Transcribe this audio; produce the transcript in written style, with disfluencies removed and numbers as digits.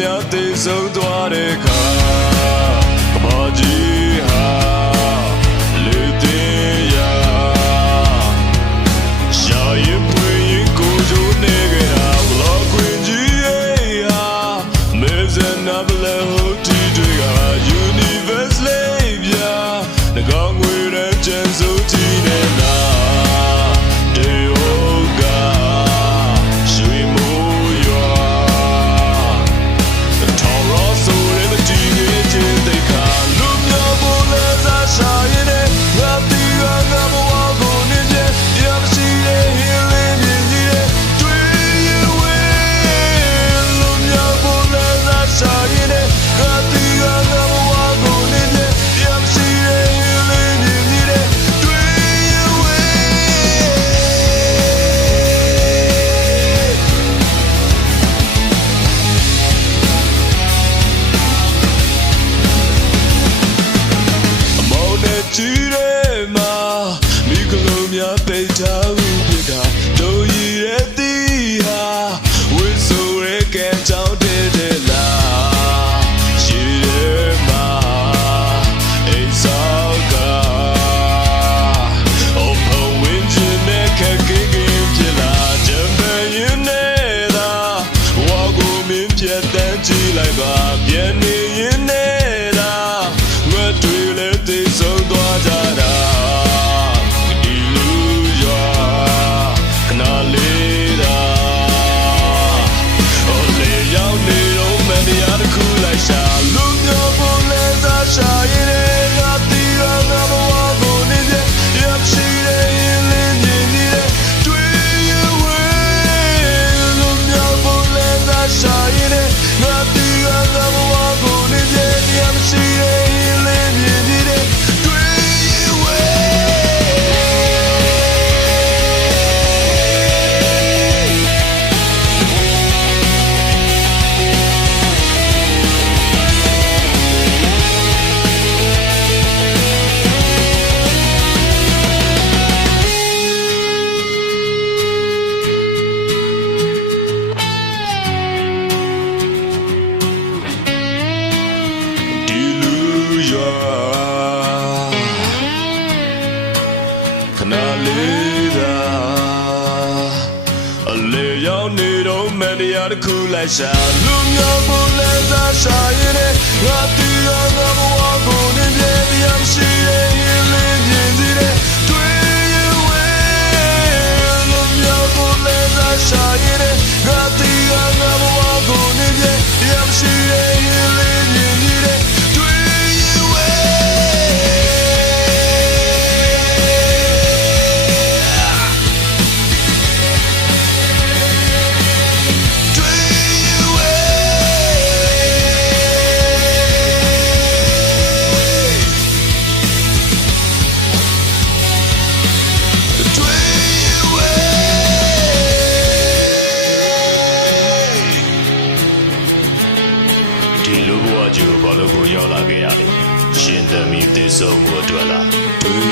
များသိဆုံးသွားတဲ့အခါကဘာကြီးဟာလေတင်ရာရှာရင်ပွင့်ရင်ကိုယ်ချိုးနေကြတာဘလော့ခွင်ကြီးဟာမေဇနာဘလဟိုတီတွေက Universe လေးပြငကောင်းငွေရန်ကျန်စိုးတီနေလားတေယောကရွှေမိုးရွာထောင်ရောဆိုရဲမကြည့်ခဲ့ခြင်းတိတ်ခါလူမျိုးပေါ်လဲစားရှာရင်ငါတီးငါဘဝကိုနေပြရမရှိတဲ့ဟင်းလေးမြင်ကြီးတဲ့တွေ့ရင်ဝေးလူမျိုးပေါ်လဲစားရှာရင်ငါတီးငါဘဝကိုနေပြရမရှိတဲ့ဟင်းလေးမြင်ကြီးတဲ့တွေ့ရင်ဝေးအမောင်နဲ့ကြည့်တဲ့မှာမိကလုံးများပိတ်ထားဦးပြတာတို့ရည်ရဲ့တီးဟာဝစ်ဆိုရဲကဲချောင်းတဲ့လားရှိရဲ့မှာအိမ်ဆောက်ကအဖဝင်းချင်တဲ့ခက်ခဲကြီးဖြစ်လာကြံပင်ရင်နေတာဝါကိုမင်းပြတ်တန်းကြည့်လိုက်ပါပြန်နေရင်နေတာငါတွေ့လဲသိဆုံးသွားကြတာဒီလူရွာခဏလေးတာလေရောက်နေတော့မတရားတစ်ခုလိုက်ရှာလူမျိုးပေါ်လဲစားရှာရင်ငါတီးငါဘဝကိုနေပြရရှိတဲ့ရင်လင်းမြင်နေတဲ့တွေ့ရင်ဝေးလူမျိုးပေါ်လဲစားရှာရင်ငါတီးငါဘဝကိုနေပြရရှိတဲ့ရင်လင်းမြင်နေတဲ့တွေ့ရင်ဝေးဒီလူရွာခဏလေးသာအလေရောက်နေတော့မတရားတစ်ခုလိုက်ရှာလူမျိုးပေါ်လဲစားရှာရင်ငါတီးငါဘဝကိုနေပြရမရှိတဲ့ရင်လင်းမြင်စီတဲ့တွေ့ရင်ဝေးလူမျိုးပေါ်လဲစားရှာရင်ငါတီးငါဘဝကိုနေပြရမရှိတဲ့ရင်လင်းမြင်စီတဲ့တွေ့ရင်ဝေးဒီလူဘဝကြီးကိုဘာလို့ကိုရောက်လာခဲ့ရလဲရှင်သမီးသေဆုံးမှုအတွက်လားတွေ့